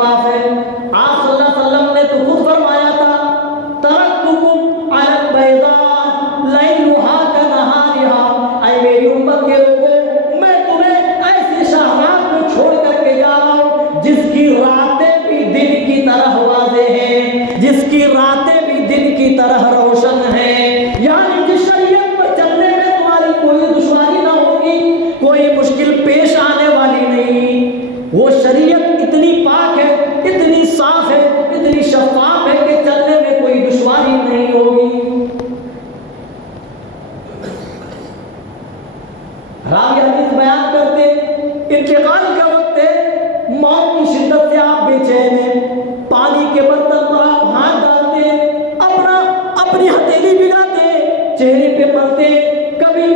صاف ہے. آپ صلی اللہ علیہ وسلم نے تو خود فرمایا تھا ترکتکم علی البیضاء لیلھا کنہارھا. اے میری امت کے لوگوں، میں تمہیں ایسے شاہراہ کو چھوڑ کر کے جا رہا ہوں جس کی راتیں بھی دن کی طرح واضح ہیں، جس کی راتیں بھی دن کی طرح روشن ہیں. یعنی جس شریعت پر چلنے میں تمہاری کوئی دشواری نہ ہوگی، کوئی مشکل پیش آنے والی نہیں. وہ شریعت اتنی پاک ہے، اتنی صاف ہے، اتنی شفاف ہے کہ چلنے میں کوئی دشواری نہیں ہوگی. راوی حدیث بیان کرتے انتقال کا وقت ہے، موت کی شدت سے آپ بے چین ہیں، پانی کے برتن پر آپ ہاتھ ڈالتے ہیں، اپنی ہتھیلی بگاتے ہیں، چہرے پہ ملتے ہیں، کبھی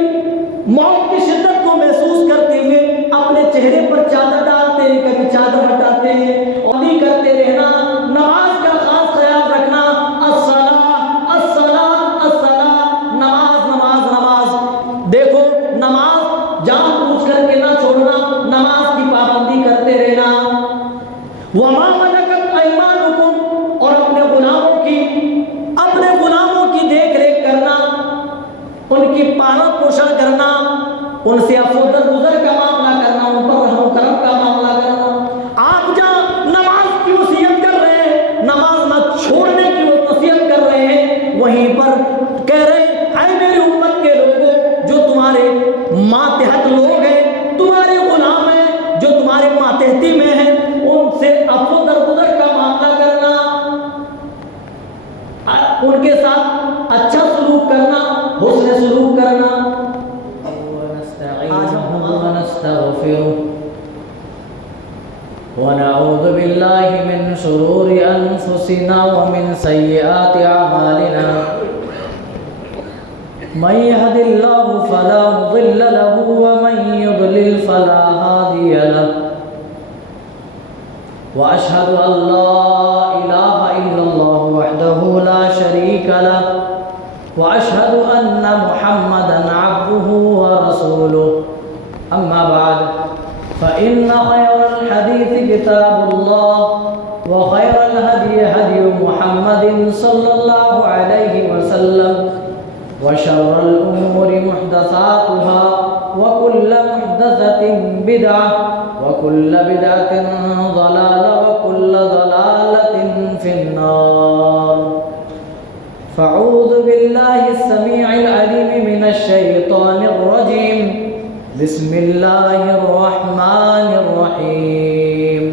موت کی شدت کو محسوس کرتے ہوئے اپنے چہرے پر چادر ڈالتے ہیں، کبھی چادر ہٹاتے ہیں. اور نہیں کرتے رہنا، نماز کا خاص خیال رکھنا. الصلاۃ الصلاۃ الصلاۃ، نماز نماز نماز. دیکھو نماز جان بوجھ کر کے نہ چھوڑنا، نماز کی پابندی کرتے رہنا. وما ملکت ایمانکم، اور اپنے غلاموں کی دیکھ ریکھ کرنا، ان کی پالن پوشن کرنا، ان سے عفو درگزر کا معاملہ کرنا، ان پر رحم و کرم کا معاملہ کرنا. آپ جہاں نماز کی وصیت کر رہے ہیں، نماز نہ چھوڑنے کی وصیت کر رہے ہیں، وہیں پر کہہ رہے ہیں اے میری امت کے لوگوں، جو تمہارے ماتحت لوگ ہیں، تمہارے غلام ہیں، جو تمہارے ماتحتی میں ہیں، ان سے عفو درگزر کا معاملہ کرنا، ان کے ساتھ اچھا سلوک کرنا، حسن سلوک کرنا. ونستغفره ونعوذ بالله من شرور أنفسنا ومن سيئات أعمالنا. من يهد الله فلا مضل له ومن يضلل فلا هادي له. وأشهد أن لا إله إلا الله وحده لا شريك له. وأشهد أن محمدا عبده ورسوله. أما بعد فإن خير الحديث كتاب الله، وخير الهدي هدي محمد صلى الله عليه وسلم، وشر الأمور محدثاتها، وكل محدثة بدعة، وكل بدعة ضلالة، وكل ضلالة في النار. فأعوذ بالله السميع العليم من الشيطان الرجيم. بسم الله الرحمن الرحيم.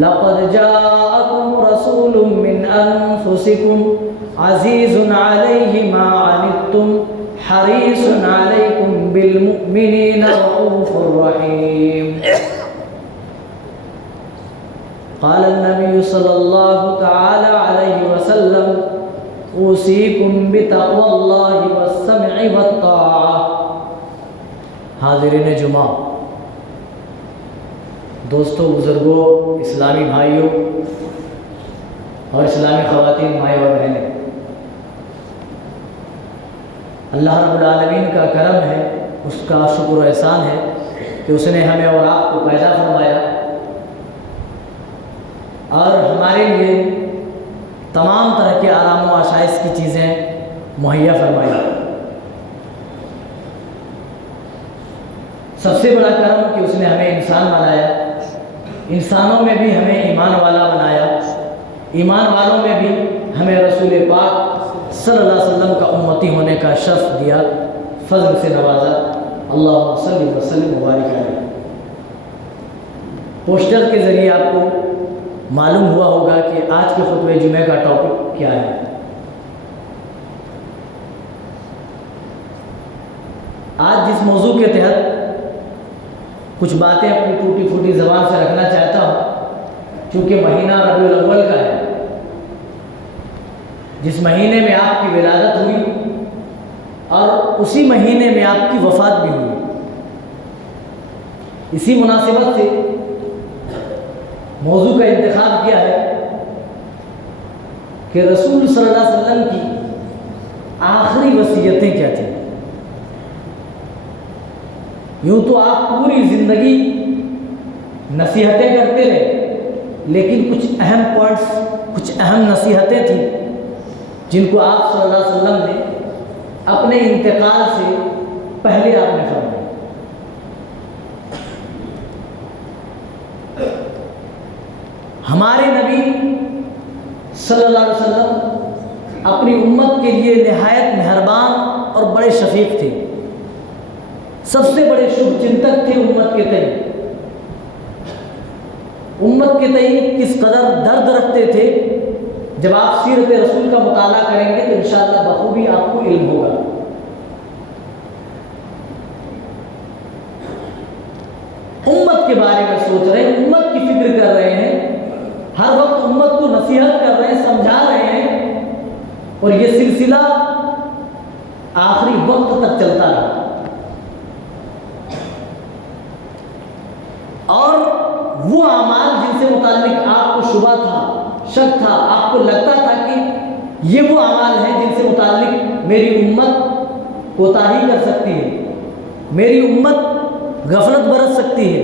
لقد جاءكم رسول من أنفسكم عزيز عليه ما عنتم حريص عليكم بالمؤمنين رؤوف رحيم. قال النبي صلى الله تعالى عليه وسلم أوصيكم بتقوى الله والسمع والطاعة. حاضرین جمعہ، دوستوں، بزرگوں، اسلامی بھائیوں اور اسلامی خواتین، مائیں اور بہنیں، اللہ رب العالمین کا کرم ہے، اس کا شکر و احسان ہے کہ اس نے ہمیں اور آپ کو پیدا فرمایا اور ہمارے لیے تمام طرح کے آرام و آشائش کی چیزیں مہیا فرمائی. سب سے بڑا کرم کہ اس نے ہمیں انسان بنایا، انسانوں میں بھی ہمیں ایمان والا بنایا، ایمان والوں میں بھی ہمیں رسول پاک صلی اللہ علیہ وسلم کا امتی ہونے کا شرف دیا، فضل سے نوازا. اللہم صلی وسلم مبارک علیہ. پوسٹر کے ذریعے آپ کو معلوم ہوا ہوگا کہ آج کے خطبہ جمعہ کا ٹاپک کیا ہے. آج جس موضوع کے تحت کچھ باتیں اپنی ٹوٹی پھوٹی زبان سے رکھنا چاہتا ہوں، چونکہ مہینہ ربیع الاول کا ہے، جس مہینے میں آپ کی ولادت ہوئی اور اسی مہینے میں آپ کی وفات بھی ہوئی. اسی مناسبت سے موضوع کا انتخاب کیا ہے کہ رسول صلی اللہ علیہ وسلم کی آخری وصیتیں کیا تھیں. یوں تو آپ پوری زندگی نصیحتیں کرتے رہے، لیکن کچھ اہم پوائنٹس، کچھ اہم نصیحتیں تھیں جن کو آپ صلی اللہ علیہ وسلم نے اپنے انتقال سے پہلے آپ نے فرمایا۔ ہمارے نبی صلی اللہ علیہ وسلم اپنی امت کے لیے نہایت مہربان اور بڑے شفیق تھے، سب سے بڑے شبھ چنتک تھے امت کے تئیں۔ امت کے تئیں کس قدر درد رکھتے تھے، جب آپ سیرت رسول کا مطالعہ کریں گے تو انشاءاللہ بخوبی آپ کو علم ہوگا۔ امت کے بارے میں سوچ رہے ہیں، امت کی فکر کر رہے ہیں، ہر وقت امت کو نصیحت کر رہے ہیں، سمجھا رہے ہیں، اور یہ سلسلہ آخری وقت تک چلتا رہا۔ اور وہ اعمال جن سے متعلق آپ کو شبہ تھا، شک تھا، آپ کو لگتا تھا کہ یہ وہ اعمال ہیں جن سے متعلق میری امت کوتاہی کر سکتی ہے، میری امت غفلت برت سکتی ہے،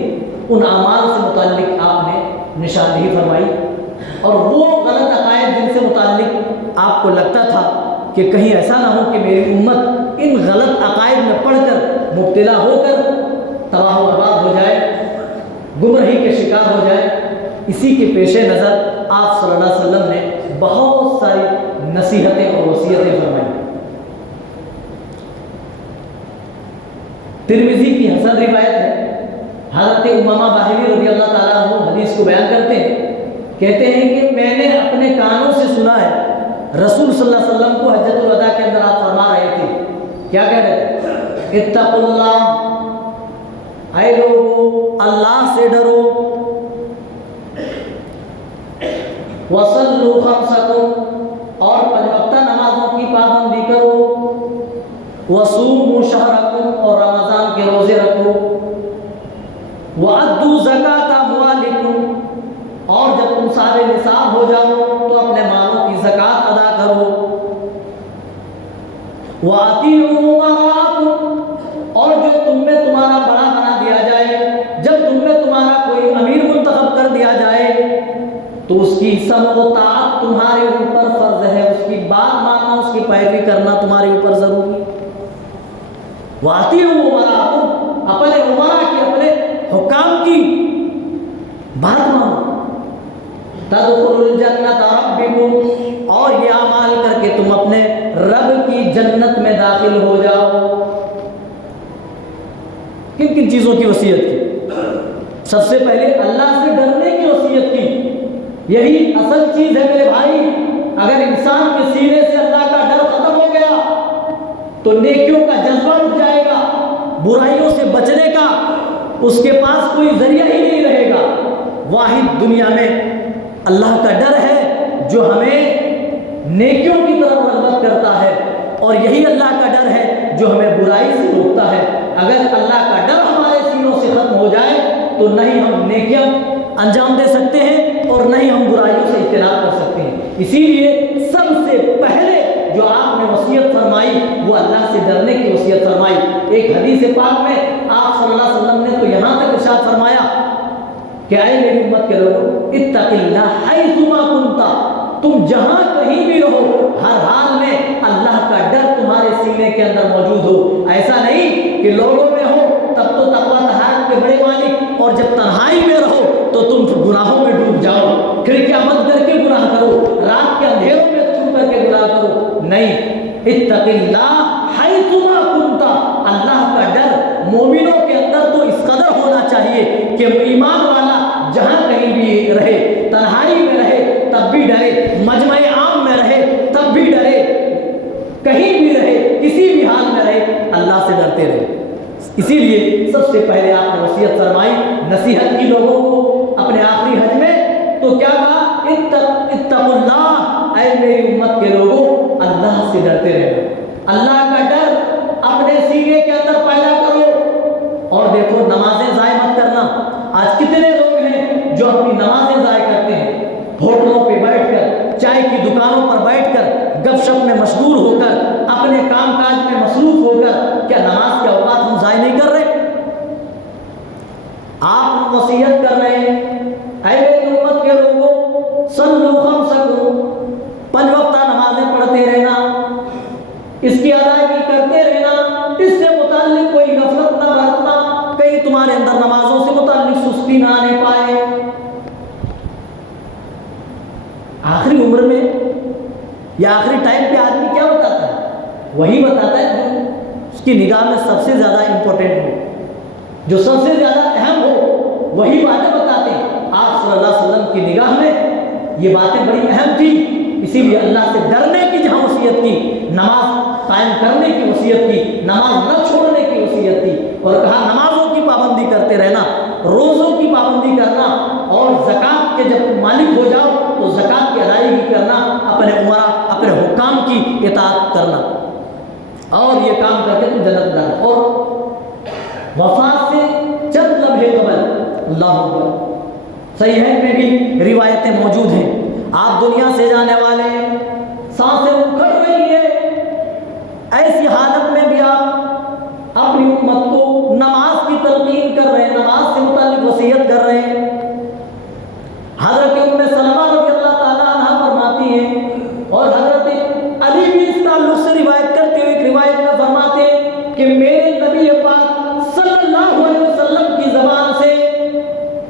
ان اعمال سے متعلق آپ نے نشاندہی فرمائی۔ اور وہ غلط عقائد جن سے متعلق آپ کو لگتا تھا کہ کہیں ایسا نہ ہو کہ میری امت ان غلط عقائد میں پڑھ کر مبتلا ہو کر تباہ و برباد ہو جائے، گمراہی کے شکار ہو جائے، اسی کے پیش نظر آپ صلی اللہ علیہ وسلم نے بہت ساری نصیحتیں اور وصیتیں فرمائیں۔ ترمذی کی حسن روایت ہے، حضرت امامہ باہلی رضی اللہ تعالیٰ عنہ حدیث کو بیان کرتے ہیں، کہتے ہیں کہ میں نے اپنے کانوں سے سنا ہے رسول صلی اللہ علیہ وسلم کو حجۃ الوداع کے اندر آپ فرما رہے تھے، کیا کہہ رہے تھے؟ اتقوا اللہ، اے لوگو اللہ سے ڈرو، وصلوا خمسکم، اور 5 وقتہ نمازوں کی پابندی کرو، وصوموا شہرکم، اور رمضان کے روزے رکھو، وَأَدُّوا زَكَاةَ أَمْوَالِكُمْ، اور جب تم سارے نصاب ہو جاؤ تو اپنے مالوں کی زکوٰۃ ادا کرو، وَأَطِيعُوا أُمَرَاءَكُمْ، اور جو تم میں تمہارا بڑا بنا دیا جائے، جب تم میں تمہارا کوئی امیر منتخب کر دیا جائے تو اس کی سمع و طاعت تمہارے اوپر فرض ہے، اس کی بات ماننا، اس کی پیروی کرنا تمہارے اوپر ضروری ہے۔ وَأَطِيعُوا أُمَرَاءَكُمْ، اپنے عمرا کی، اپنے حکام کی بات مانو، تدخلوا الجنت ربکم، اور یہ اعمال کر کے تم اپنے رب کی جنت میں داخل ہو جاؤ۔ کن کن چیزوں کی وصیت کی؟ سب سے پہلے اللہ سے ڈرنے کی وصیت کی، یہی اصل چیز ہے میرے بھائی۔ اگر انسان کے سینے سے اللہ کا ڈر ختم ہو گیا تو نیکیوں کا جذبہ اٹھ جائے گا، برائیوں سے بچنے کا اس کے پاس کوئی ذریعہ ہی نہیں رہے گا۔ واحد دنیا میں اللہ کا ڈر ہے جو ہمیں نیکیوں کی طرف رغبت کرتا ہے، اور یہی اللہ کا ڈر ہے جو ہمیں برائی سے روکتا ہے۔ اگر اللہ کا ڈر ہمارے سینوں سے ختم ہو جائے تو نہ ہی ہم نیکیاں انجام دے سکتے ہیں اور نہ ہی ہم برائیوں سے اجتناب کر سکتے ہیں۔ اسی لیے سب سے پہلے جو آپ نے وصیت فرمائی وہ اللہ سے ڈرنے کی وصیت فرمائی۔ ایک حدیث پاک میں آپ صلی اللہ علیہ وسلم نے تو یہاں تک ارشاد فرمایا کہ اے میری امت کے لوگوں، اتق اللہ حیثما کنت، تم جہاں کہیں بھی رہو ہر حال میں اللہ کا ڈر تمہارے سینے کے اندر موجود ہو۔ ایسا نہیں کہ لوگوں میں ہو تب تو تقویٰ طہارت کے بڑے مالک، اور جب تنہائی میں رہو تو تم گناہوں میں ڈوب جاؤ، کھڑکیاں بند کر کے گناہ کرو، رات کے اندھیروں میں چھپ کر کے گناہ کرو۔ نہیں، اتق اللہ حیثما کنت، اللہ کا ڈر مومنوں کے اندر تو اس قدر ہونا چاہیے کہ ایمان والا جہاں کہیں بھی رہے، تنہائی میں رہے تب بھی ڈرے، مجمع عام میں رہے تب بھی ڈرے، کہیں بھی رہے کسی بھی حال میں رہے اللہ سے ڈرتے رہے۔ اسی لیے سب سے پہلے آپ نے وصیت فرمائی، نصیحت کی لوگوں کو اپنے آخری حج میں، تو کیا کہا؟ اتقوا اللہ، اے میری امت کے لوگوں اللہ سے ڈرتے رہنا، اللہ کا ڈر اپنے سینے کے اندر پیدا کرو۔ اور دیکھو نمازیں ضائع مت کرنا۔ آج کتنے لوگ ہیں جو اپنی نمازیں ضائع کرتے ہیں، ہوٹلوں پہ بیٹھ کر، چائے کی دکانوں پر بیٹھ کر، گپ شپ میں مشغول ہو کر، اپنے کام کاج میں مصروف ہو کر، کیا نماز کے اوقات ہم ضائع نہیں کر رہے؟ آپ وصیت کر رہے ہیں، اے میری امت کے لوگوں اس کی ادائیگی کرتے رہنا، اس سے متعلق کوئی غفلت نہ برتنا، کہیں تمہارے اندر نمازوں سے متعلق سستی نہ آنے پائے۔ آخری عمر میں یا آخری ٹائم پہ آدمی کیا بتاتا ہے؟ وہی بتاتا ہے جو اس کی نگاہ میں سب سے زیادہ امپورٹنٹ ہو، جو سب سے زیادہ اہم ہو، وہی باتیں بتاتے ہیں۔ آپ صلی اللہ علیہ وسلم کی نگاہ میں یہ باتیں بڑی اہم تھی، اسی لیے اللہ سے ڈرنے کی جہاں وصیت کی، نماز قائم کرنے کی وصیت کی، نماز نہ چھوڑنے کی وصیت کی، اور کہا نمازوں کی پابندی کرتے رہنا، روزوں کی پابندی کرنا، اور زکوٰۃ کے جب مالک ہو جاؤ تو زکوٰۃ کی ادائیگی کرنا، اپنے عمرا اپنے حکام کی اطاعت کرنا، اور یہ کام کر کے تم جنت دار۔ اور وفات سے چند لمحے قبل، اللہ اکبر، صحیح ہے میں بھی روایتیں موجود ہیں، آپ دنیا سے جانے والے ہیں، سانسیں اکھڑ رہی ہے، ایسی حالت میں بھی آپ اپنی امت کو نماز کی تلقین کر رہے ہیں، نماز سے متعلق وصیت کر رہے ہیں۔ حضرت ام سلمہ رضی اللہ تعالیٰ عنہ فرماتی ہیں، اور حضرت علی بھی اس تعلق سے روایت کرتے ہوئے ایک روایت میں فرماتے ہیں کہ میرے نبی پاک صلی اللہ علیہ وسلم کی زبان سے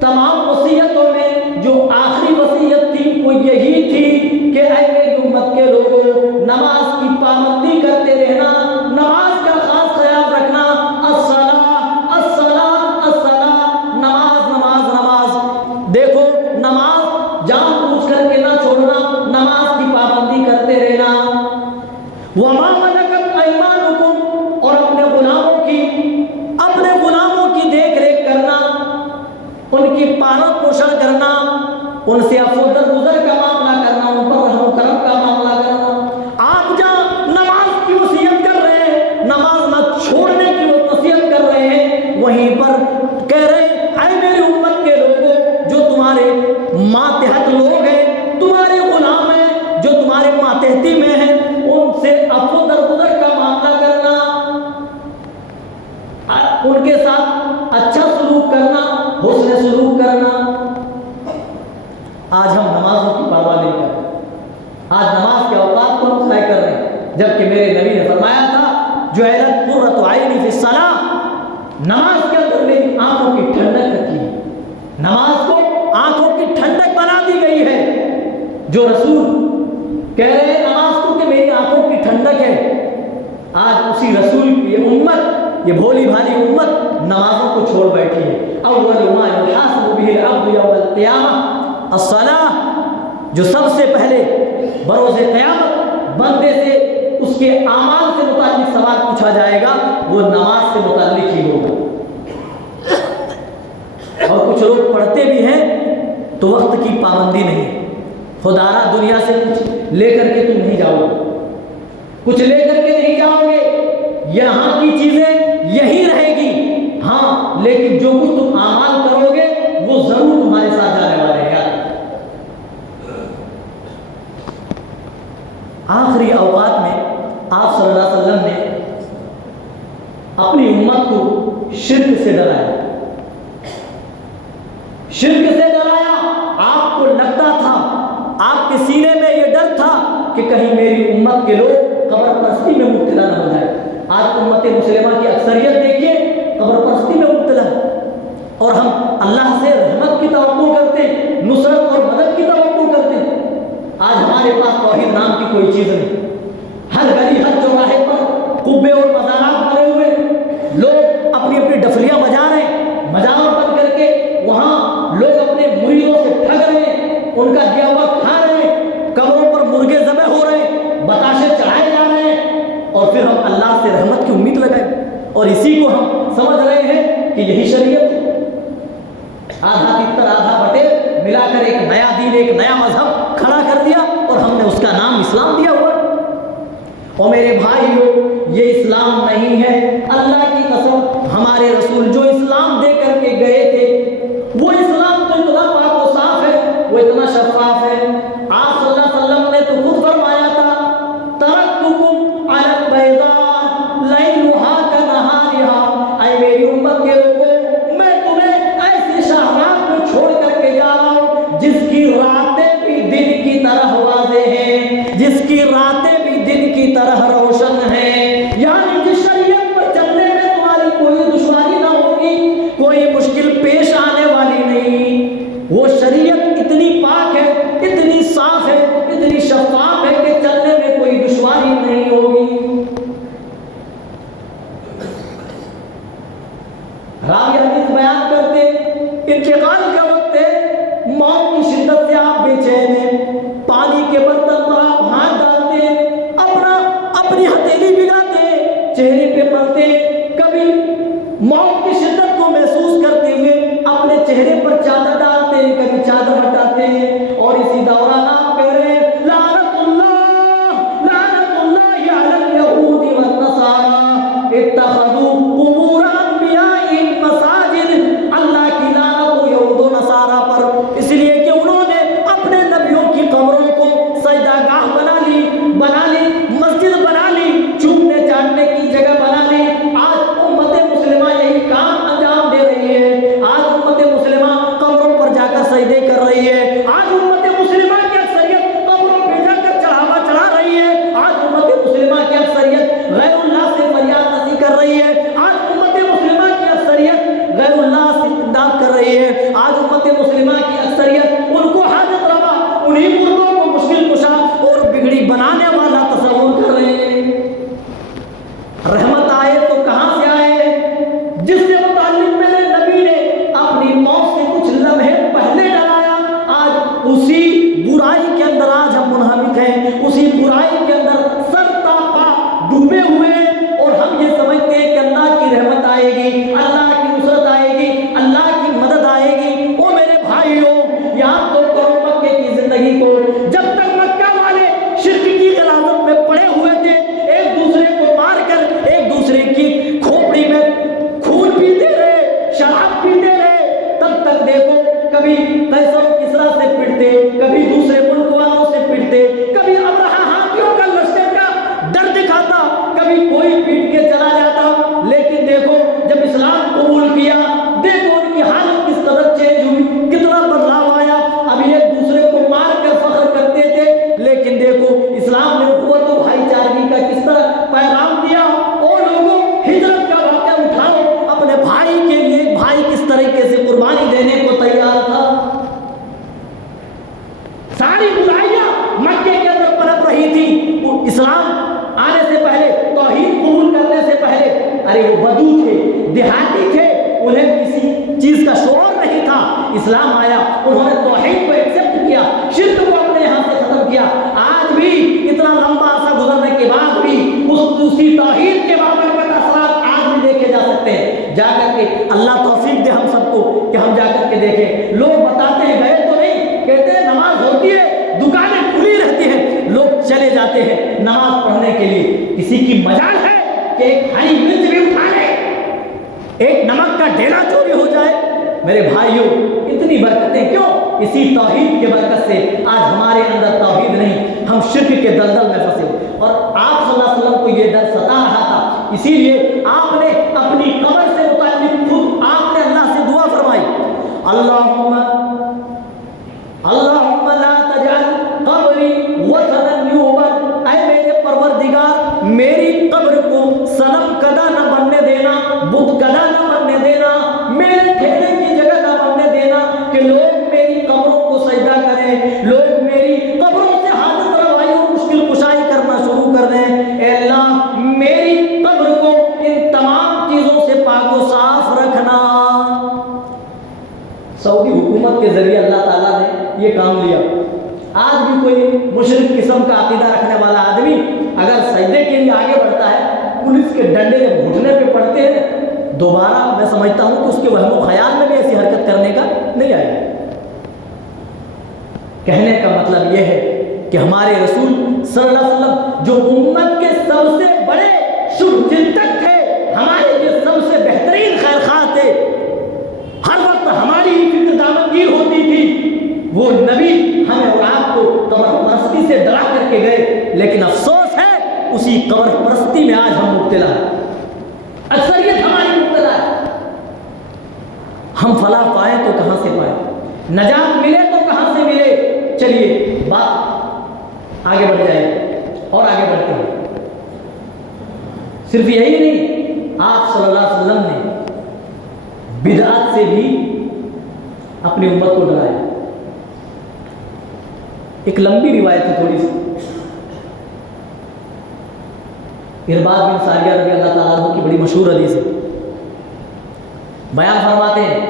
تمام وصیتوں میں جو آخری وصیت تھی وہ یہی تھی کہ اے میری امت کے لوگوں، نماز کی پابندی کرتے رہنا، نماز کا خاص خیال رکھنا، الصلاۃ الصلاۃ الصلاۃ، نماز نماز نماز، دیکھو نماز جان بوجھ کر کے نہ چھوڑنا، نماز کی پابندی کرتے رہنا۔ وما ملکت ایمانکم، اور اپنے غلاموں کی دیکھ ریکھ کرنا، ان کی پالن پوشن کرنا، ان سے عفو درگزر کا معاملہ کرنا، ان پر رحم و کرم کا معاملہ کرنا۔ آپ جہاں نماز کی وصیت کر رہے ہیں، نماز نہ چھوڑنے کی وصیت کر رہے ہیں، وہیں پر کہہ رہے ہیں اے میری امت کے لوگوں، جو تمہارے ماتحت لوگ ہیں، تمہارے غلام ہیں، جو تمہارے ماتحتی میں ہیں، ان سے عفو درگزر کا معاملہ کرنا، ان کے ساتھ اچھا سلوک کرنا، حسن سلوک کرنا۔ آج ہم نمازوں کی پرواہ نہیں کر رہے، آج نماز کے اوقات کو ہم ضائع کر رہے ہیں، جبکہ میرے نبی نے فرمایا تھا جعلت قرۃ عینی فی الصلاۃ، نماز کے اندر میری آنکھوں کی ٹھنڈک رکھی ہے، نماز کو آنکھوں کی ٹھنڈک بنا دی گئی ہے۔ جو رسول کہہ رہے ہیں نماز کو کہ میری آنکھوں کی ٹھنڈک ہے، آج اسی رسول کی یہ امت، یہ بھولی بھالی امت نمازوں کو چھوڑ بیٹھی ہے۔ اول ما یحاسب به العبد یوم القیامہ الصلاۃ، جو سب سے پہلے بروز قیامت بندے سے اس کے اعمال سے متعلق سوال پوچھا جائے گا، وہ نماز سے متعلق ہی ہوگا۔ اور کچھ لوگ پڑھتے بھی ہیں تو وقت کی پابندی نہیں، خدارا دنیا سے کچھ لے کر کے تم نہیں جاؤ گے، کچھ لے کر کے نہیں جاؤ گے، یہاں کی چیزیں یہی رہے گی، ہاں لیکن جو کچھ تم اعمال کرو گے وہ ضرور تمہارے ساتھ جانے والے ہیں۔ آخری اوقات میں آپ صلی اللہ علیہ وسلم نے اپنی امت کو شرک سے ڈرایا، شرک سے ڈرایا۔ آپ کو لگتا تھا، آپ کے سینے میں یہ ڈر تھا کہ کہیں میری امت کے لوگ قبر پرستی میں مبتلا نہ ہو جائے۔ آج امت مسلمہ کی اکثریت دیکھیے قبر پرستی میں مبتلا ہے، اور ہم اللہ سے رحمت کی توقع کرتے ہیں، نصرت اور مدد کی توقع کرتے ہیں۔ آج ہمارے پاس توحید نام کی کوئی چیز نہیں، ہر گلی ہر چوراہے پر قبے اور مزارات بنے ہوئے، لوگ اپنی اپنی ڈفلیاں بجا رہے ہیں، مجاور بن کر کے وہاں لوگ اپنے مریدوں سے ٹھگ رہے ہیں، ان کا دیا ہوا کھا رہے ہیں، قبروں پر مرغے ذبح ہو رہے ہیں، بتاشے چڑھائے جا رہے ہیں، اور پھر ہم اللہ سے رحمت کی امید لگائیں، اور اسی کو ہم سمجھ رہے ہیں کہ یہی شریعت ہے۔ آدھا تتر آدھا بٹیر ملا کر ایک نیا دین، ایک نیا مذہب کھڑا کر دیا، اور ہم نے اس کا نام اسلام دیا ہوا۔ اور میرے بھائیو، یہ اسلام نہیں ہے، اللہ کی قسم ہمارے رسول جو اسلام دے کر کے گئے تھے، وہ اسلام تو اتنا پاک و صاف ہے، وہ اتنا شفاف ہے۔ آپ صلی اللہ علیہ وسلم نے تو خود فرمایا تھا ترکتکم علی البیضاء لیلھا کنہارھا، اے میری امت کے لوگوں، میں تمہیں ایسے شاہراہ کو چھوڑ کر کے جا رہا ہوں جس کی راتیں بھی دن کی طرح واضح ہیں، جس کی راتیں بھی دن کی کی طرح روشن ہے، یعنی جس شریعت پر چلنے میں تمہاری کوئی دشواری نہ ہوگی، کوئی مشکل پیش آنے والی نہیں، وہ شریعت اتنی پاک ہے، اتنی صاف ہے، اتنی شفاف ہے کہ چلنے میں کوئی دشواری نہیں ہوگی۔ راوی حدیث بیان کرتے انتقال کا وقت ہے، موت کی شدت سے آپ بے چین ہیں، پانی کے برتن پر آپ ہاتھ ڈالتے، اپنی ہتھیلی بھگاتے، چہرے پہ ملتے، کبھی موت کی شدت کو محسوس کرتے ہوئے اپنے چہرے پر چادر ڈالتے، کبھی چادر ہٹاتے، اور اسی دوران آپ کہہ رہے ہیں لعنت اللہ علی الیہود والنصارى اتخذوا قبور انبیاء مساجد، اللہ کی لعنت ہو یہود و نصارہ پر، اس لیے کہ انہوں نے اپنے نبیوں کی قبروں کو سجدہ گاہ بنا لی، مسجد بنا لی، چومنے چاٹنے کی جگہ بنا لی۔ آج امت مسلمہ یہی کام انجام دے رہی ہے، آج امت مسلمہ قبروں پر جا کر سجدے کر رہی ہے، آج امت مسلمہ کی اکثریت قبروں پہ جا کر چڑھاوا چڑھا رہی ہے، آج امت مسلمہ کی اکثریت غیر اللہ سے فریاد رسی کر رہی ہے، آج امت مسلمہ کی اکثریت غیر اللہ سے امداد کر رہی ہے، آج امت مسلمہ کی اکثریت ان کو حاجت روا، انہی مردوں کو مشکل کشا اور بگڑی بنانے والا تصور کر رہے ہیں۔ رحمت آئے تو کہاں سے آئے؟ جس سے متعلق میرے نبی نے اپنی موت سے کچھ لمحے پہلے ڈرایا، آج اسی برائی کے اندر آج ہم منہمک ہیں، اسی برائی کے اندر سر تا پا ڈوبے ہوئے ہیں، اور ہم یہ سمجھتے ہیں کہ اللہ کی رحمت آئے گی، اللہ کی نصرت آئے گی، اللہ کی مدد آئے گی۔ او میرے بھائیوں، یاد تو کرو مکے کی زندگی کو، جب تک مکہ والے شرک کی غلاظت میں پڑے ہوئے تھے، ایک دوسرے کو مار کر ایک دوسرے کی کھوپڑی میں خون پیتے رہے، شراب پیتے رہے، تب تک دیکھو کبھی قیصر و کسریٰ سے پٹتے، کبھی دوسرے ملک والوں سے پٹتے، کبھی ابرہہ ہاتھیوں کا لشکر کا ڈر دکھاتا، کبھی کوئی پیٹ کے چلا جاتا، لیکن دیکھو جب اسلام قبول کیا، دیکھو ان کی حالت کس قدر چینج ہوئی، کتنا بدلاؤ آیا۔ ابھی ایک دوسرے کو مار کر فخر کرتے تھے، لیکن دیکھو اسلام نے قوت و بھائی چارگی کا کس طرح پیغام دیا۔ اور لوگوں ہجرت کا واقعہ اٹھاؤ، اپنے بھائی کے لیے بھائی کس طریقے سے قربانی دینے کو تیار تھا۔ ساری برائیاں مکے کے اندر پنپ رہی تھی، اسلام آنے سے پہلے، توحید قبول کرنے سے پہلے، ارے وہ بدو تھے، دیہاتی تھے، انہیں کسی چیز کا شعور نہیں تھا۔ اسلام آیا، انہوں نے توحید کو ایکسپٹ کیا، شرک کو اپنے یہاں سے ختم کیا۔ آج بھی اتنا لمبا عرصہ گزرنے کے بعد بھی اسی توحید کے بابرکت اثرات آج بھی دیکھے جا سکتے ہیں۔ جا کر کے اللہ توفیق دے ہم سب کو کہ ہم جا کر کے دیکھیں۔ لوگ بتاتے ہیں گئے تو نہیں، کہتے ہیں نماز ہوتی ہے، دکانیں کھلی رہتی ہیں، لوگ چلے جاتے ہیں نماز پڑھنے کے لیے۔ کسی کی مجال ہے کہ ایک ہری مرچ بھی اٹھا لے، ایک نمک کا ڈھیلا چوری ہو جائے؟ میرے بھائیوں، اتنی برکتیں کیوں؟ اسی توحید کے برکت سے آج ہمارے اندر توحید نہیں، ہم شرک کے دلدل میں پھنسے ہوئے۔ اور آپ صلی اللہ علیہ وسلم کو یہ ڈر ستا رہا تھا، اسی لیے آپ نے اپنی قبر سے متعلق خود آپ نے اللہ سے دعا فرمائی، اللہم لا تجعل قبری وثنا یعبد، اے میرے پروردگار میری قبر کو صنم کدا نہ بننے دینا، بت کدا نہ بننے دینا، میرے ٹھہرنے کی جگہ نہ بننے دینا کہ لوگ میری قبروں کو سجدہ کریں، لوگ میری قبروں سے حاجت روائی اور مشکل کشائی کرنا شروع کر دیں۔ اے اللہ میری قبر کو ان تمام چیزوں سے پاک و صاف رکھنا۔ سعودی حکومت کے ذریعے اللہ تعالیٰ نے یہ کام لیا۔ آج بھی کوئی مشرک قسم کا عقیدہ رکھنے والا آدمی اگر سجدے کے لیے آگے بڑھتا ہے، پولیس کے ڈنڈے جب گھٹنے پہ پڑتے ہیں، دوبارہ میں سمجھتا ہوں کہ اس کے وہم و خیال میں بھی ایسی حرکت کرنے کا نہیں آئے گا۔ کہنے کا مطلب یہ ہے کہ ہمارے رسول صلی اللہ علیہ وسلم جو امت کے سب سے بڑے شبھ چنتک تھے، ہمارے جو سب سے بہترین خیر خواہ تھے، ہر وقت ہماری فکر دامنگیر ہوتی تھی، وہ نبی ہمیں اور آپ کو قبر پرستی سے ڈرا کر کے گئے، لیکن افسوس ہے اسی قبر پرستی میں آج ہم مبتلا ہیں، اکثریت ہماری مبتلا ہے۔ ہم فلاح پائیں تو کہاں سے پائیں، نجات ملے تو کہاں سے ملے؟ چلیے بات آگے بڑھ جائے اور آگے بڑھتے ہیں۔ صرف یہی نہیں، آپ صلی اللہ علیہ وسلم نے بدعت سے بھی اپنی امت کو ڈرایا۔ ایک لمبی روایت ہے تھوڑی سی، ارباز بن ساریہ رضی اللہ تعالیٰ عنہ کی بڑی مشہور حدیث ہے۔ بیان فرماتے ہیں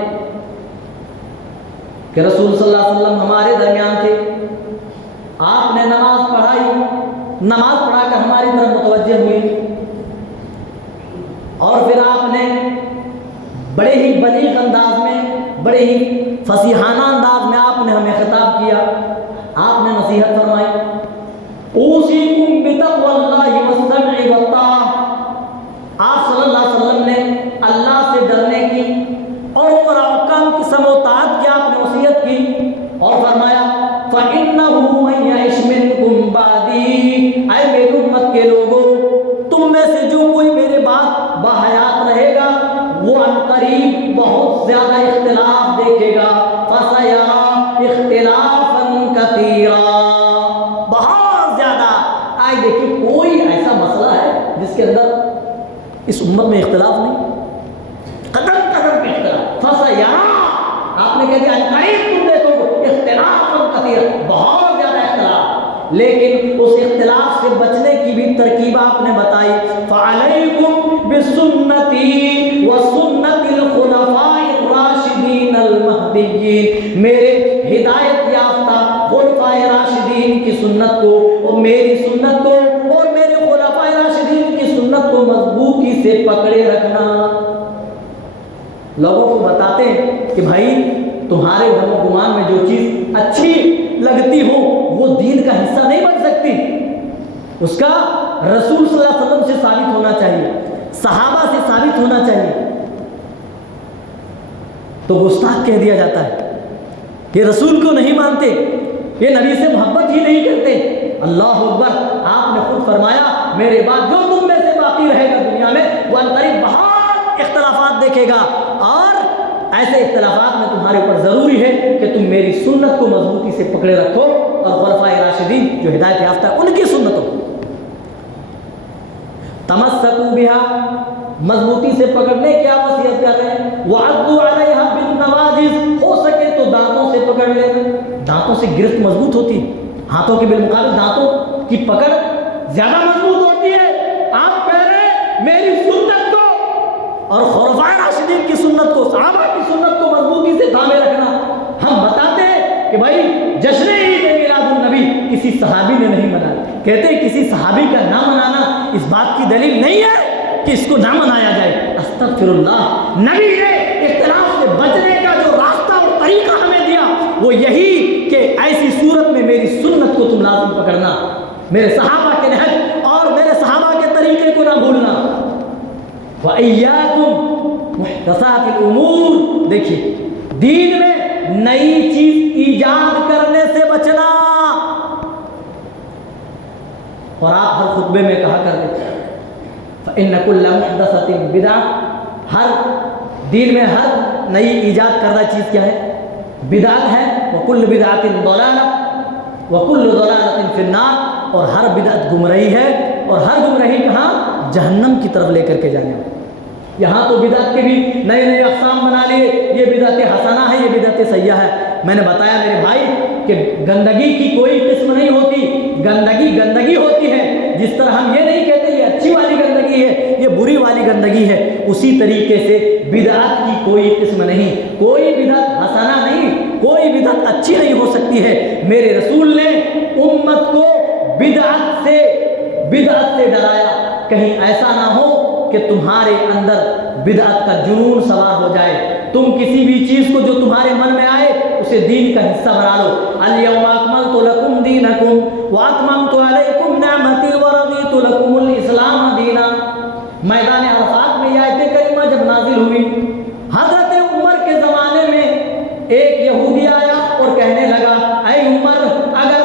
کہ رسول صلی اللہ علیہ وسلم ہمارے درمیان تھے، آپ نے نماز پڑھائی، نماز پڑھا کر ہماری طرف متوجہ ہوئے، اور پھر آپ نے بڑے ہی بلیغ انداز میں، بڑے ہی فصیحانہ انداز میں آپ نے ہمیں خطاب کیا، آپ نے نصیحت فرمائی، اوصیکم بتقوی اللہ والسمع والطاعہ۔ آپ صلی اللہ علیہ وسلم نے اللہ سے ڈرنے کی اور امراء حکام کی سمع و طاعت کی آپ نے وصیت کی، اور فرمایا فَإِنَّهُ مَن يَعِشْ مِنكُم بَعْدِي، اے میری امت کے لوگوں، تم میں سے جو کوئی میرے بعد باحیات رہے گا وہ عنقریب بہت زیادہ اختلاف دیکھے گا، فَسَيَرَىٰ اخْتِلَافًا كَثِيرًا، بہت زیادہ۔ آج دیکھیں کوئی ایسا مسئلہ ہے جس کے اندر اس امت میں اختلاف نہیں، قدم قدم پہ اختلاف، فَسَيَرَىٰ، آپ نے کہہ دیا عنقریب تم دیکھو اختلافًا كثيرًا، بہت زیادہ اختلاف، لیکن اس اختلاف سے بچنے کی بھی ترکیب آپ نے بتائی، فَعَلَيْكُمْ بِسُنَّتِي وَسُنَّتِ الْخُلَفَاءِ الرَّاشِدِينَ الْمَهْدِيِّينَ، میرے ہدایت یافتہ خلفائے راشدین کی سنت کو، اور میری سنت کو، اور میرے خلفائے راشدین کی سنت کو مضبوطی سے پکڑے رکھنا۔ لوگوں کو بتاتے ہیں کہ بھائی تمہارے وہم و گمان میں جو چیز اچھی لگتی ہو وہ دین کا حصہ نہیں بن سکتی، اس کا رسول صلی اللہ علیہ وسلم سے ثابت ہونا چاہیے، صحابہ سے ثابت ہونا چاہیے، تو گستاخ کہہ دیا جاتا ہے، یہ رسول کو نہیں مانتے، یہ نبی سے محبت ہی نہیں کرتے۔ اللہ اکبر، آپ نے خود فرمایا میرے بعد جو تم میں سے باقی رہے گا دنیا میں وہ عنقریب بہت اختلافات دیکھے گا، اور ایسے اختلافات میں تمہارے اوپر ضروری ہے کہ تم میری سنت کو مضبوطی سے پکڑے رکھو، اور خلفائے راشدین جو ہدایت یافتہ ہے ان کی سنتوں تمسکوا بها، مضبوطی سے پکڑنے کی آپ وصیت کر رہے ہیں، وعضوا علیہا بالنواجذ، ہو سکے تو دانتوں سے پکڑ لینا، دانتوں سے گرفت مضبوط ہوتی ہے، ہاتھوں کے بالمقابل دانتوں کی پکڑ زیادہ مضبوط ہوتی ہے۔ آپ کہہ رہے ہیں میری سنت کو اور خلفائے راشدین کی سنت کو، صحابہ کی سنت کو مضبوطی سے تھامے رکھنا۔ ہم بتاتے ہیں کہ بھائی جشن عید میلاد النبی کسی صحابی نے نہیں منایا، کہتے ہیں کسی صحابی کا نہ منانا اس بات کی دلیل نہیں ہے کہ اس کو نہ منایا جائے، استغفر اللہ۔ نبی نے اختلاف سے بچنے کا جو راستہ اور طریقہ ہمیں دیا وہ یہی کہ ایسی صورت میں میری سنت کو تم لازم پکڑنا، میرے صحابہ کے نہج اور میرے صحابہ کے طریقے کو نہ بھولنا۔ وَإِيَّاكُمْ مُحْدَثَاتِ الْأُمُورِ، دیکھیے دین میں نئی چیز ایجاد کرنے سے بچنا، اور آپ ہر خطبے میں کہا کرتے ہیں فَإِنَّ كُلَّ مُحْدَثَةٍ بِدْعَةٍ، ہر دین میں ہر نئی ایجاد کردہ چیز کیا ہے؟ بدعت ہے، وَكُلُّ بِدْعَةٍ ضَلَالَةٍ وَكُلُّ ضَلَالَةٍ فِي النَّارِ، اور ہر بدعت گمراہی ہے، اور ہر گمراہی کہاں؟ جہنم کی طرف لے کر کے جانے والی۔ یہاں تو بدعت کے بھی نئے نئے اقسام بنا لیے، یہ بدعت حسنہ ہے، یہ بدعت سیئہ ہے۔ میں نے بتایا میرے بھائی کہ گندگی کی کوئی قسم نہیں ہوتی، گندگی گندگی ہوتی ہے، جس طرح ہم یہ نہیں کہتے یہ اچھی والی گندگی ہے، یہ بری والی گندگی ہے، اسی طریقے سے بدعت کی کوئی قسم نہیں، کوئی بدعت حسنہ نہیں، کوئی بدعت اچھی نہیں ہو سکتی ہے۔ میرے رسول نے امت کو بدعت سے ڈرایا، کہیں ایسا نہ ہو کہ تمہارے اندر بدعت کا جنون سوار ہو جائے، تم کسی بھی چیز کو جو تمہارے من میں آئے اسے دین کا حصہ بنا لو۔ اليوم اکملت لکم دینکم واتممت علیکم نعمتی ورضیت لکم الاسلام دینا۔ میدان عرفات میں یہ آیت کریمہ جب نازل ہوئی، حضرت عمر کے زمانے میں ایک یہودی آیا اور کہنے لگا اے عمر، اگر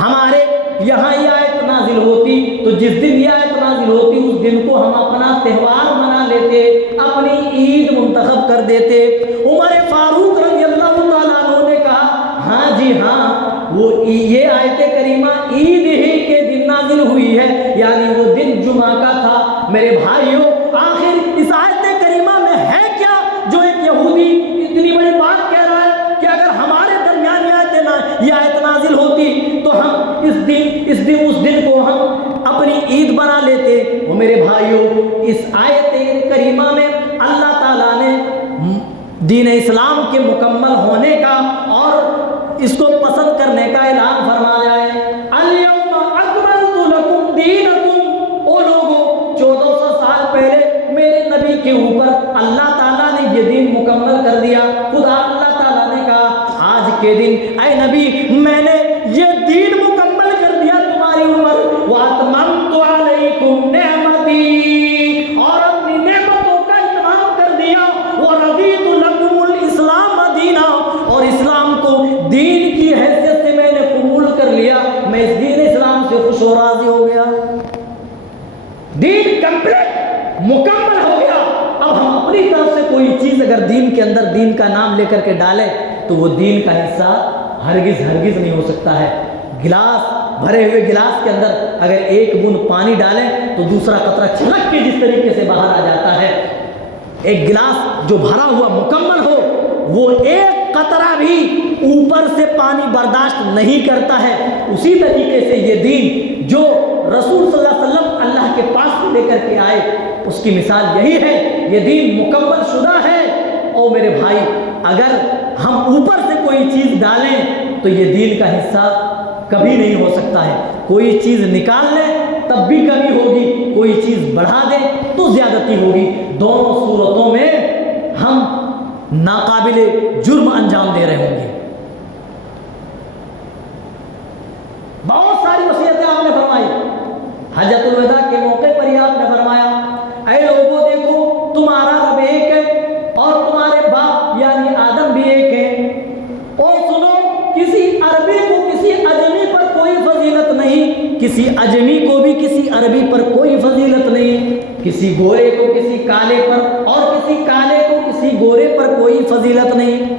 ہمارے یہاں یہ آیت نازل ہوتی تو جس دن یہ آیت نازل ہوتی اس دن کو ہم اپنا تہوار منا لیتے، اپنی عید منتخب کر دیتے۔ عمر فاروق رضی اللہ تعالیٰ عنہ نے کہا ہاں جی ہاں، وہ یہ آیت کریمہ عید ہی کے دن نازل ہوئی ہے، یعنی وہ دن جمعہ کا تھا، میرے بھائیوں آخر اس آیت کریمہ میں ہے کیا جو ایک یہودی اتنی بڑی بات کہہ رہا ہے کہ اگر ہمارے درمیان یہ آیت نازل ہوتی تو ہم اس دن کو ہم اپنی عید بنا لیتے. وہ میرے بھائیوں اس آیت کریمہ میں اللہ تعالیٰ نے دین اسلام کے مکمل ہونے کا اور اس کو پسند کرنے کا اعلان فرمایا ہے. الیوم اکملت لکم دینکم. او لوگوں 1400 سال پہلے میرے نبی کے اوپر اللہ تعالیٰ نے یہ دین مکمل کر دیا. خدا اللہ تعالیٰ نے کہا آج کے دن اے نبی میں نے یہ دین مکمل کر دیا تمہاری عمر. وَأَتْمَمْتُ عَلَيْكُمْ نِعْمَتِي. اور اپنی نعمتوں کا اتمام کر دیا. وَرَضِيتُ لَكُمُ الْإِسْلَامَ دِينًا. اور اسلام کو دین کی حیثیت سے میں نے قبول کر لیا. میں اس دین اسلام سے خوش و راضی ہو گیا. دین کمپلیٹ مکمل ہو گیا. اب ہم اپنی طرف سے کوئی چیز اگر دین کے اندر دین کا نام لے کر کے ڈالیں تو وہ دین کا حصہ ہرگز نہیں ہو سکتا ہے. گلاس بھرے ہوئے گلاس کے اندر اگر ایک بوند پانی ڈالیں تو دوسرا قطرہ چھلک کے جس طریقے سے باہر آ جاتا ہے. ایک گلاس جو بھرا ہوا مکمل ہو وہ ایک قطرہ بھی اوپر سے پانی برداشت نہیں کرتا ہے. اسی طریقے سے یہ دین جو رسول صلی اللہ علیہ وسلم اللہ کے پاس سے لے کر کے آئے اس کی مثال یہی ہے. یہ دین مکمل شدہ ہے. اور میرے بھائی اگر ہم اوپر سے کوئی چیز ڈالیں تو یہ دین کا حصہ کبھی نہیں ہو سکتا ہے. کوئی چیز نکال لیں تب بھی کمی ہوگی, کوئی چیز بڑھا دیں تو زیادتی ہوگی. دونوں صورتوں میں ہم ناقابل جرم انجام دے رہے ہوں گے. بہت ساری وصیتیں آپ نے فرمائی. حجۃ الوداع کے موقع پر ہی آپ نے فرمایا اے لوگوں دیکھو تمہارا رب ایک ہے اور تمہارے باپ یعنی آدم بھی ایک ہے. اور سنو کسی عربی کو کسی اجمی پر کوئی فضیلت نہیں, کسی اجمی کو بھی کسی عربی پر کوئی فضیلت نہیں, کسی گورے کو کسی کالے پر اور کسی کالے کو کسی گورے پر کوئی فضیلت نہیں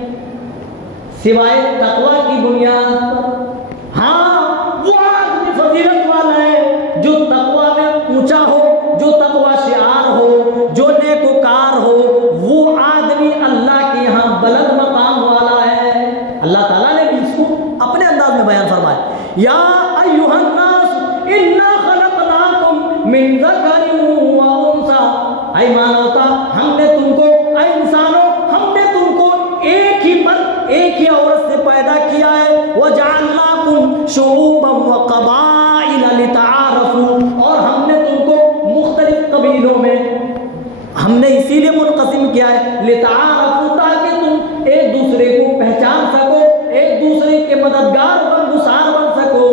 سوائے تقوی کی بنیاد پر. ہاں وہ آدمی فضیلت والا ہے جو تقوی میں اونچا ہو, جو تقوی شعار ہو, جو نیکوکار ہو, وہ آدمی اللہ کے یہاں بلند مقام والا ہے. اللہ تعالیٰ نے بھی اس کو اپنے انداز میں بیان فرمایا. یا ایھا الناس انا خلقناکم من ذکر و انثی. اے مانوتا ہم نے تم کو, اے انسانوں ہم نے تم کو ایک ہی مرد ایک ہی عورت سے پیدا کیا ہے. وجعلناکم شعوبا وقبائل لتعارفوا. اور ہم نے تم کو مختلف قبیلوں میں ہم نے اسی لیے منقسم کیا ہے لتعارفوا تاکہ تم ایک دوسرے کو پہچان سکو, ایک دوسرے کے مددگار بن سکو.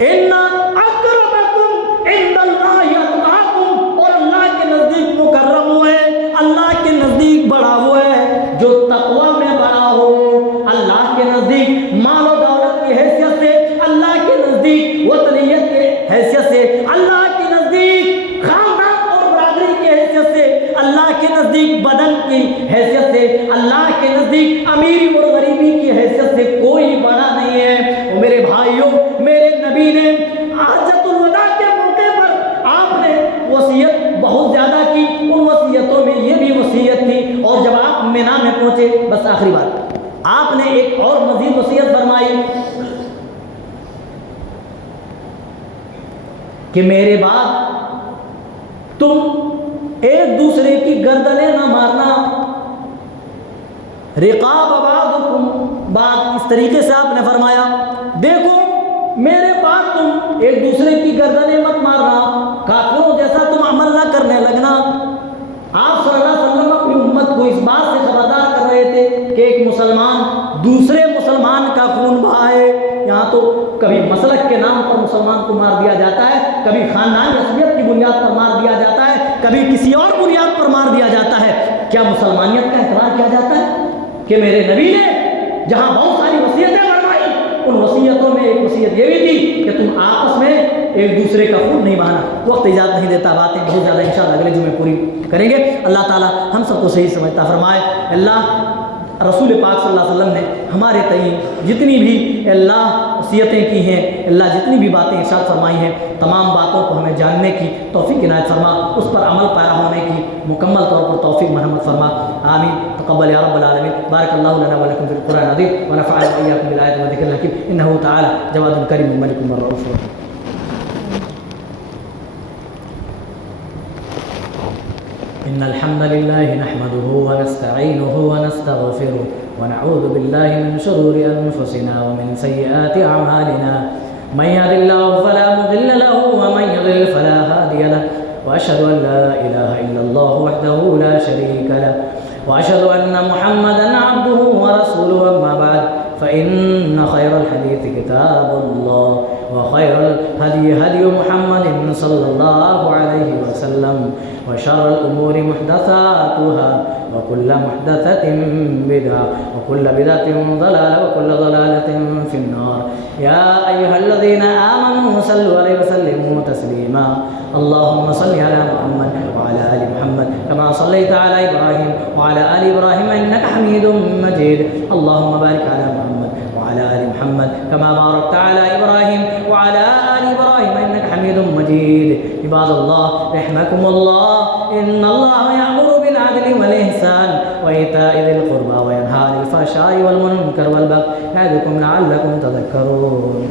ان اکرمکم عند اللہ اتقاکم. اور اللہ کے نزدیک مکرم ہوا ہے, اللہ کے نزدیک بڑا ہوا ہے جو تقوی میں بڑا ہو. اللہ کے نزدیک مال و دولت کی حیثیت سے, اللہ کے نزدیک وطنیت کی حیثیت سے, اللہ کے نزدیک خاندان اور برادری کی حیثیت سے, اللہ کے نزدیک بدن کی حیثیت سے, اللہ کے نزدیک امیری اور غریبی کی حیثیت سے کوئی بڑا نہیں ہے. اور میرے بھائیوں میرے نبی نے حجۃ الوداع کے موقع پر آپ نے وصیت بہت زیادہ کی. ان وصیتوں میں یہ بھی وصیت تھی. اور جب آپ مینا میں پہنچے, بس آخری بات, آپ نے ایک اور مزید وصیت فرمائی کہ میرے بعد تم ایک دوسرے کی گردنیں نہ مارنا. رقاب بعضکم بعض. اس طریقے سے آپ نے فرمایا دیکھو میرے بعد تم ایک دوسرے کی گردنیں مت مارنا, کافروں جیسا تم عمل نہ کرنے لگنا. آپ صلی اللہ علیہ وسلم اپنی امت کو اس بات سے خبردار کر رہے تھے کہ ایک مسلمان دوسرے مسلمان کا خون بہائے. یہاں تو کبھی مسلک کے نام پر مسلمان کو مار دیا جاتا ہے, کبھی خاندانی عصبیت کی بنیاد پر مار دیا جاتا ہے, کبھی کسی اور بنیاد پر مار دیا جاتا ہے. کیا مسلمانیت کا اقرار کیا جاتا ہے کہ میرے نبی نے جہاں بہت ساری وصیتیں فرمائی ان وصیتوں میں ایک وصیت یہ بھی تھی کہ تم آپس میں ایک دوسرے کا خون نہیں بہانا. وقت اجازت نہیں دیتا, باتیں بہت زیادہ انشاءاللہ اگلے جمعے پوری کریں گے. اللہ تعالی ہم سب کو صحیح سمجھتا فرمائے. اللہ رسول پاک صلی اللہ علیہ وسلم نے ہمارے تئیں جتنی بھی اللہ وصیتیں کی ہیں، اللہ جتنی بھی باتیں ارشاد فرمائی ہیں، تمام باتوں کو ہمیں جاننے کی توفیق عنایت فرما، اس پر عمل پیرا ہونے کی مکمل طور پر توفیق مرحمت فرما، آمین تقبل یا رب العالمین۔ بارک اللہ لنا ولکم فی القرآن العظیم ونفعنا وإیاکم بالآیات والذکر الحکیم، انہ تعالی جواد کریم ملک رؤوف رحیم۔ إن الحمد لله نحمده ونستعينه ونستغفره ونعوذ بالله من شرور أنفسنا ومن سيئات أعمالنا، من يهد الله فلا مضل له ومن يضلل فلا هادي له، وأشهد أن لا إله إلا الله وحده لا شريك له، وأشهد أن محمدا عبده ورسوله، أما بعد فإن خير الحديث كتاب الله، وخير الهدي هدي محمد صلى الله عليه وسلم، وشر الأمور محدثاتها، وكل محدثة بدعة، وكل بدعة ضلالة، وكل ضلالة في النار۔ يا أيها الذين آمنوا صلوا عليه وسلموا تسليما، اللهم صل على محمد وعلى آل محمد كما صليت على إبراهيم وعلى آل إبراهيم إنك حميد مجيد، اللهم بارك على محمد وعلى آل محمد كما باركت على إبراهيم وعلى آل إبراهيم إنك حميد مجيد۔ عباد الله رحمكم الله، إن الله يأمر بالعدل والإحسان وإيتاء ذي القربى وينهى عن الفحشاء والمنكر والبغي، يعظكم لعلكم تذكرون۔